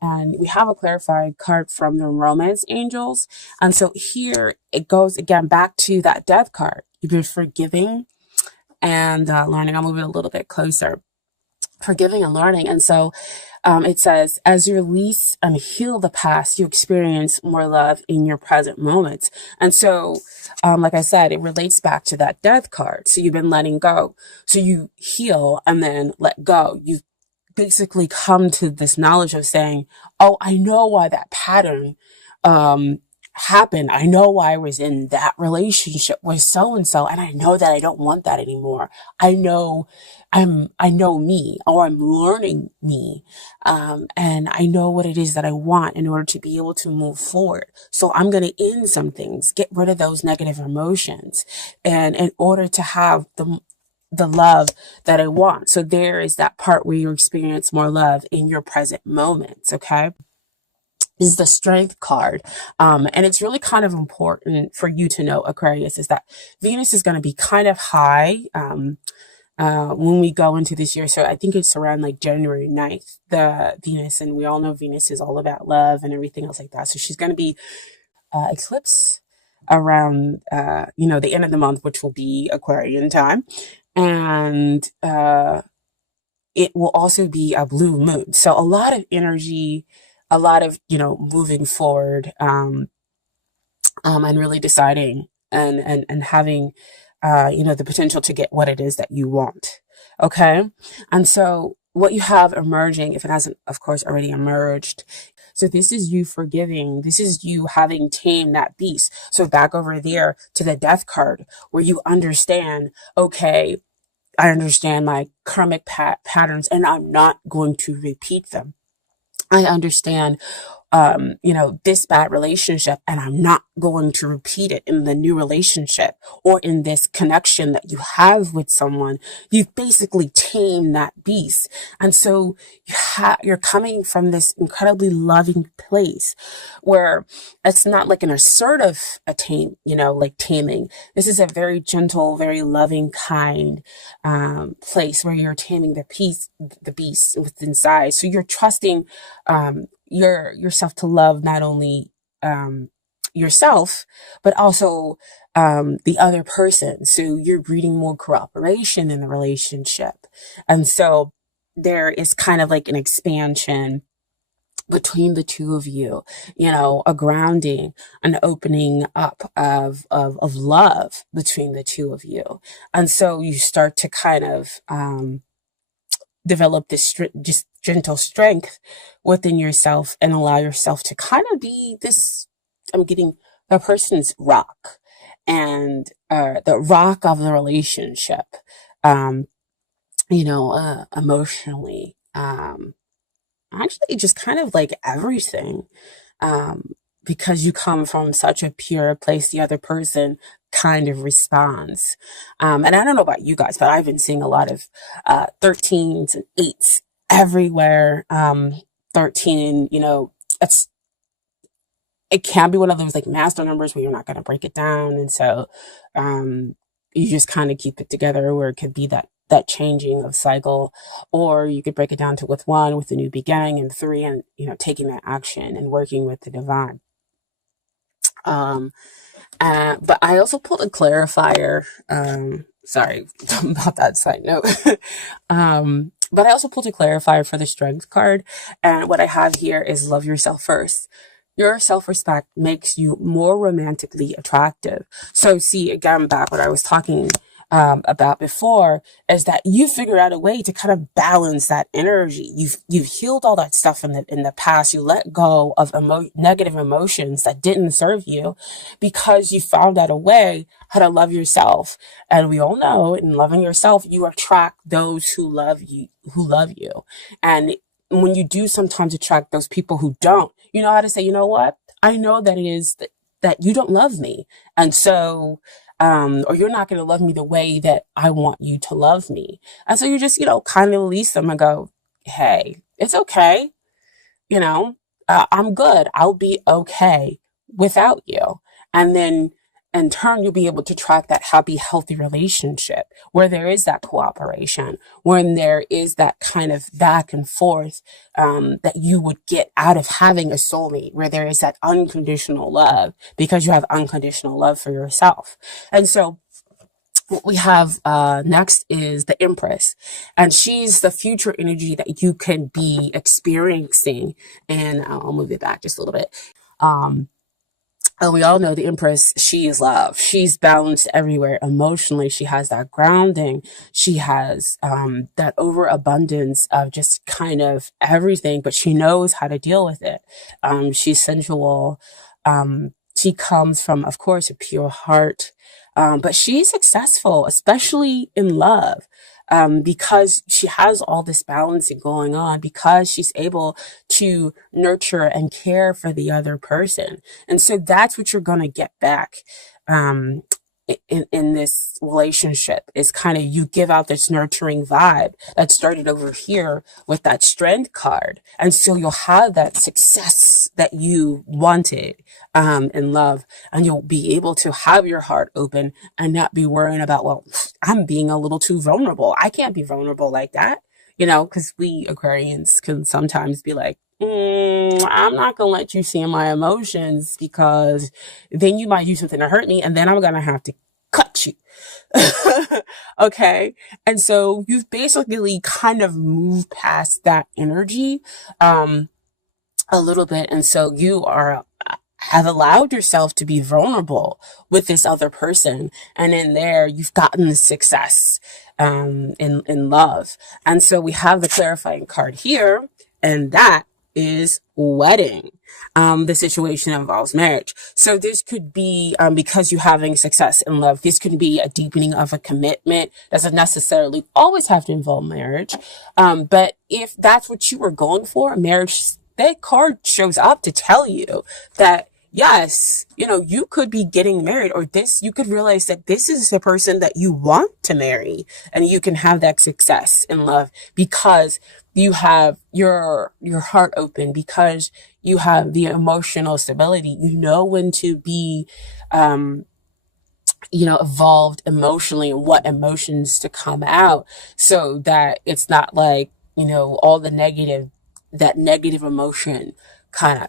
And we have a clarifying card from the romance angels. And so here it goes again back to that death card. You've been forgiving and learning. I'll move it a little bit closer. Forgiving and learning. And so it says, as you release and heal the past, you experience more love in your present moments. And so, like I said, it relates back to that death card. So you've been letting go. So you heal and then let go. You've basically come to this knowledge of saying, oh, I know why that pattern happened. I know why I was in that relationship with so and so, and I know that I don't want that anymore. I know I know me, or I'm learning me. And I know what it is that I want in order to be able to move forward. So I'm going to end some things, get rid of those negative emotions, and in order to have the love that I want. So there is that part where you experience more love in your present moments. Okay. This is the strength card. And it's really kind of important for you to know, Aquarius, is that Venus is going to be kind of high, when we go into this year. So I think it's around like January 9th, the Venus, and we all know Venus is all about love and everything else like that. So she's going to be, eclipse around, the end of the month, which will be Aquarian time. And, it will also be a blue moon. So a lot of energy, a lot of, moving forward, and really deciding and having, the potential to get what it is that you want. Okay. And so what you have emerging, if it hasn't, of course, already emerged. So this is you forgiving. This is you having tamed that beast. So back over there to the death card where you understand, okay, I understand my karmic patterns and I'm not going to repeat them. I understand, this bad relationship, and I'm not going to repeat it in the new relationship or in this connection that you have with someone. You've basically tamed that beast. And so you're coming from this incredibly loving place where it's not like an assertive like taming. This is a very gentle, very loving, kind, place where you're taming the beast within inside. So you're trusting, yourself to love not only yourself but also the other person. So you're breeding more cooperation in the relationship, and so there is kind of like an expansion between the two of you, a grounding, an opening up of love between the two of you. And so you start to kind of develop this just gentle strength within yourself and allow yourself to kind of be this, I'm getting the person's rock, and the rock of the relationship, emotionally, actually just kind of like everything, because you come from such a pure place, the other person kind of responds. And I don't know about you guys, but I've been seeing a lot of 13s and 8s everywhere. 13, it can be one of those like master numbers where you're not going to break it down. And so you just kind of keep it together, or it could be that changing of cycle, or you could break it down to with 1, with the new beginning, and 3, and taking that action and working with the divine. But I also pulled a clarifier. Sorry about that side note. But I also pulled a clarifier for the strength card. And what I have here is love yourself first. Your self-respect makes you more romantically attractive. So see, again, back what I was talking about before, is that you figure out a way to kind of balance that energy. You've healed all that stuff in the past. You let go of negative emotions that didn't serve you, because you found out a way how to love yourself. And we all know, in loving yourself, you attract those who love you, And when you do sometimes attract those people who don't, you know how to say, you know what? I know that it is that you don't love me. And so, or you're not going to love me the way that I want you to love me. And so you just, kind of release them and go, hey, it's okay. I'm good. I'll be okay without you. And then in turn, you'll be able to track that happy, healthy relationship where there is that cooperation, when there is that kind of back and forth that you would get out of having a soulmate, where there is that unconditional love because you have unconditional love for yourself. And so what we have next is the Empress, and she's the future energy that you can be experiencing. And I'll move it back just a little bit. And we all know the Empress, she is love. She's balanced everywhere emotionally. She has that grounding. She has that overabundance of just kind of everything, but she knows how to deal with it. She's sensual. She comes from, of course, a pure heart. But she's successful, especially in love, because she has all this balancing going on, because she's able to nurture and care for the other person. And so that's what you're going to get back. In this relationship is kind of, you give out this nurturing vibe that started over here with that strength card. And so you'll have that success that you wanted in love, and you'll be able to have your heart open and not be worrying about, well, I'm being a little too vulnerable. I can't be vulnerable like that, because we Aquarians can sometimes be like, I'm not going to let you see my emotions, because then you might do something to hurt me, and then I'm going to have to cut you. Okay. And so you've basically kind of moved past that energy, a little bit. And so you have allowed yourself to be vulnerable with this other person. And in there, you've gotten the success, in love. And so we have the clarifying card here, and that is wedding. The situation involves marriage. So this could be, because you're having success in love, this could be a deepening of a commitment. Doesn't necessarily always have to involve marriage. But if that's what you were going for, marriage, that card shows up to tell you that, yes, you could be getting married, or you could realize that this is the person that you want to marry, and you can have that success in love because you have your heart open, because you have the emotional stability. You know when to be, evolved emotionally, and what emotions to come out, so that it's not like, all that negative emotion kind of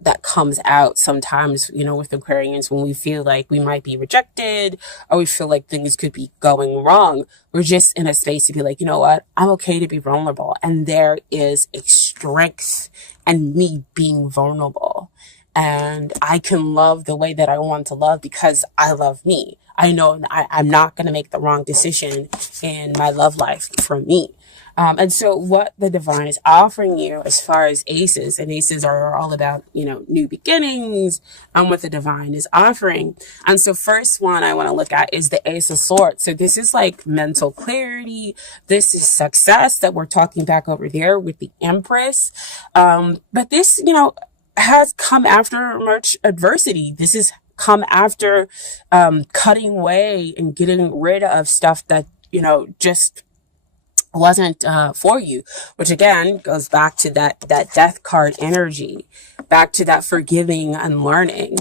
that comes out sometimes, with Aquarians, when we feel like we might be rejected, or we feel like things could be going wrong. We're just in a space to be like, you know what? I'm okay to be vulnerable. And there is a strength in me being vulnerable. And I can love the way that I want to love because I love me. I know I'm not going to make the wrong decision in my love life for me. And so what the divine is offering you as far as aces, and aces are all about, new beginnings, what the divine is offering. And so first one I want to look at is the Ace of Swords. So this is like mental clarity. This is success that we're talking back over there with the Empress. But this, has come after much adversity. This is come after, cutting away and getting rid of stuff that, just wasn't for you, which again goes back to that death card energy, back to that forgiving and learning.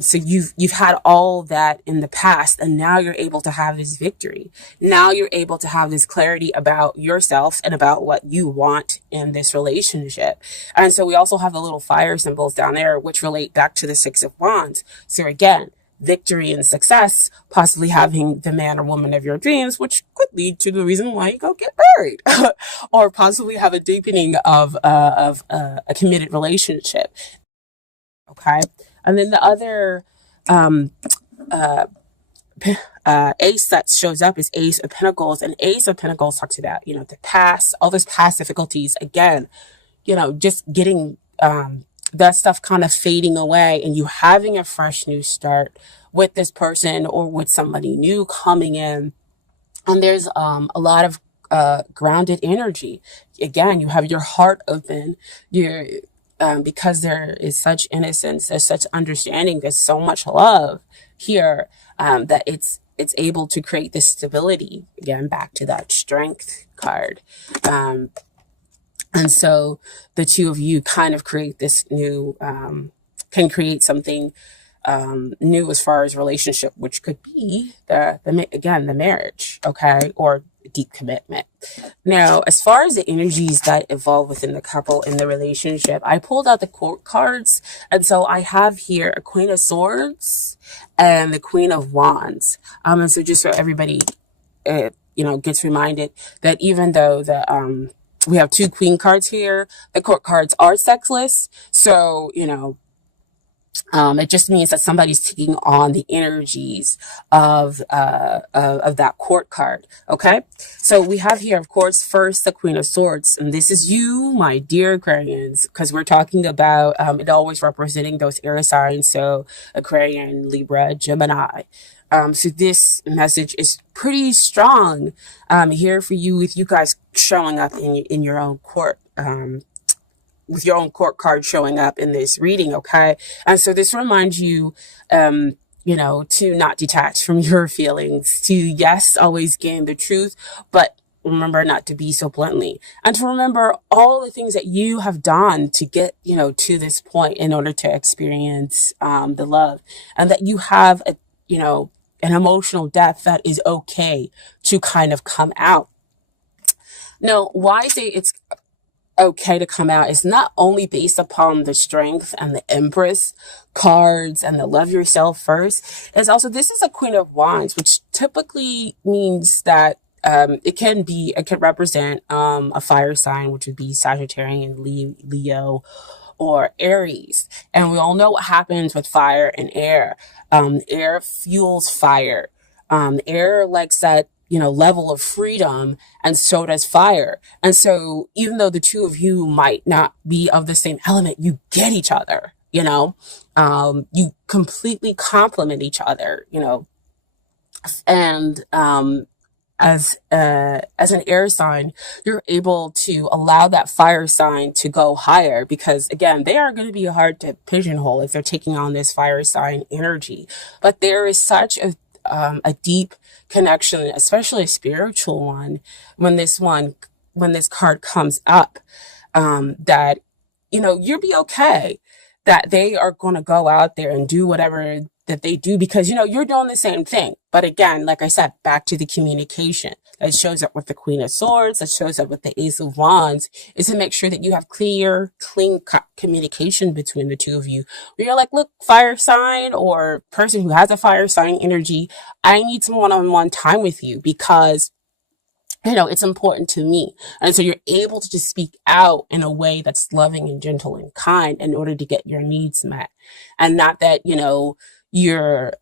So you've had all that in the past, and now you're able to have this victory. Now you're able to have this clarity about yourself and about what you want in this relationship. And so we also have the little fire symbols down there, which relate back to the Six of Wands. So again, victory and success, possibly having the man or woman of your dreams, which could lead to the reason why you go get married, or possibly have a deepening of a committed relationship. Okay. And then the other, ace that shows up is Ace of Pentacles, and Ace of Pentacles talks about, the past, all those past difficulties. Again, just getting, that stuff kind of fading away, and you having a fresh new start with this person or with somebody new coming in. And there's a lot of grounded energy. Again, you have your heart open. You're because there is such innocence, there's such understanding, there's so much love here, that it's able to create this stability. Again, back to that strength card. And so the two of you kind of create this new, can create something new as far as relationship, which could be the marriage, okay, or deep commitment. Now, as far as the energies that evolve within the couple in the relationship, I pulled out the court cards, and so I have here a Queen of Swords and the Queen of Wands. And so just so everybody, gets reminded that even though we have two queen cards here, the court cards are sexless. So, it just means that somebody's taking on the energies of that court card. Okay, so we have here, of course, first the Queen of Swords, and this is you, my dear Aquarians, because we're talking about it always representing those air signs. So Aquarian, Libra, Gemini. So this message is pretty strong here for you, with you guys showing up in your own court. With your own court card showing up in this reading, okay? And so this reminds you, to not detach from your feelings, to, yes, always gain the truth, but remember not to be so bluntly, and to remember all the things that you have done to get, to this point in order to experience the love, and that you have, an emotional depth that is okay to kind of come out. Now, why I say it's okay to come out is not only based upon the Strength and the Empress cards and the Love Yourself First. It's also, this is a Queen of Wands, which typically means that it can represent a fire sign, which would be Sagittarius, Leo, or Aries. And we all know what happens with fire and air. Air fuels fire. Air likes that level of freedom, and so does fire. And so even though the two of you might not be of the same element, you get each other, you completely complement each other, and as an air sign, you're able to allow that fire sign to go higher, because again, they are going to be hard to pigeonhole if they're taking on this fire sign energy. But there is such a deep connection, especially a spiritual one, when this card comes up, that you'll be okay, that they are going to go out there and do whatever that they do, because you're doing the same thing. But again, like I said, back to the communication that shows up with the Queen of Swords, that shows up with the Ace of Wands, is to make sure that you have clean communication between the two of you, where you're like, look, fire sign or person who has a fire sign energy, I need some one-on-one time with you, because it's important to me. And so you're able to just speak out in a way that's loving and gentle and kind in order to get your needs met. And not that, you're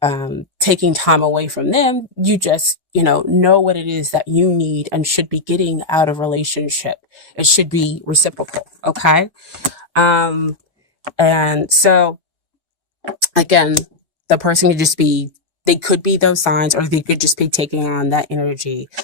taking time away from them. You just, know what it is that you need and should be getting out of relationship. It should be reciprocal. Okay. And so again, the person could just be, they could be those signs, or they could just be taking on that energy